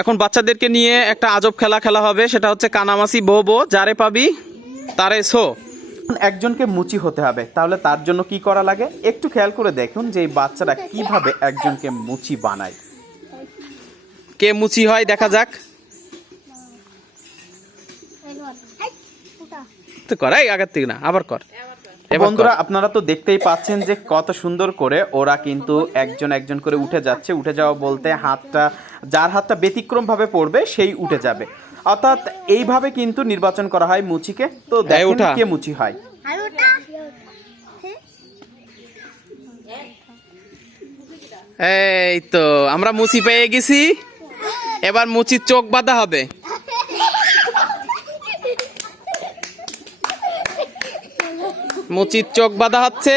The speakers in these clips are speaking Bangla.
এখন বাচ্চাদেরকে নিয়ে একটা আজব খেলা খেলা হবে সেটা হচ্ছে কানামাসি বো বো যারে পাবি তারে সো। একজনকে মুচি হতে হবে তাহলে তার জন্য কি করা লাগে? একটু খেয়াল করে দেখুন যে এই বাচ্চারা কীভাবে একজনকে মুচি বানায়। কে মুচি হয় দেখা যাক। তো কর এই আগের থেকে না আবার কর। বন্ধুরা আপনারা তো দেখতেই পাচ্ছেন যে কত সুন্দর করে ওরা কিন্তু একজন একজন করে উঠে যাচ্ছে। উঠে যাওয়া বলতে হাতটা যার হাতটা ব্যতিক্রম ভাবে পড়বে সেই উঠে যাবে। অর্থাৎ এইভাবে কিন্তু নির্বাচন করা হয় মুচিকে। তো দেখেন। কে মুচি হয়। এই তো আমরা মুচি পেয়ে গেছি। এবার মুচির চোখ বাঁধা হবে। মুচির চোখ বাঁধা হচ্ছে।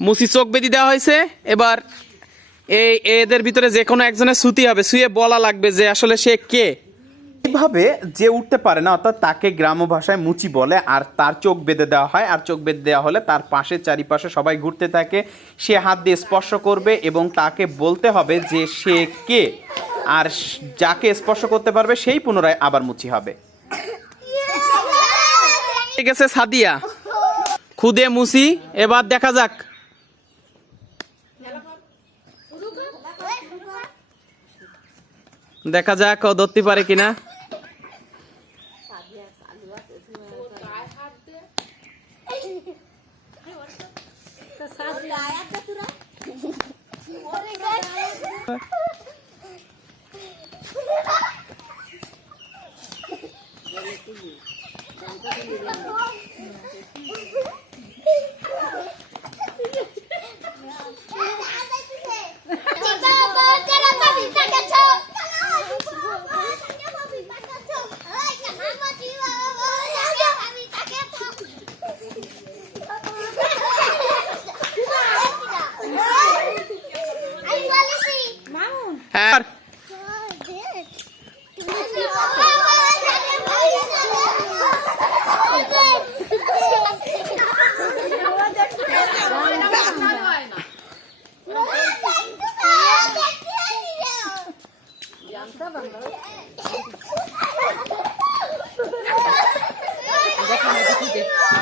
মুচি চোখ বেঁধে দেওয়া হয়েছে। এবার এই এদের ভিতরে যে কোনো একজনের সুতি হবে, শুয়ে বলা লাগবে যে আসলে সে কে। এইভাবে যে উঠতে পারে না, অর্থাৎ তাকে গ্রাম্য ভাষায় মুচি বলে, আর তার চোখ বেঁধে দেওয়া হয়। আর চোখ বেঁধে দেওয়া হলে তার পাশে, চারিপাশে সবাই ঘুরতে থাকে। সে হাত দিয়ে স্পর্শ করবে এবং তাকে বলতে হবে যে সে কে। আর যাকে স্পর্শ করতে পারবে, সেই পুনরায় আবার মুচি হবে। ঠিক আছে, সাদিয়া। খুদে মুসি এবার দেখা যাক। দেখা যাক ও ধরতে পারে কিনা। হ্যাঁ 我看看。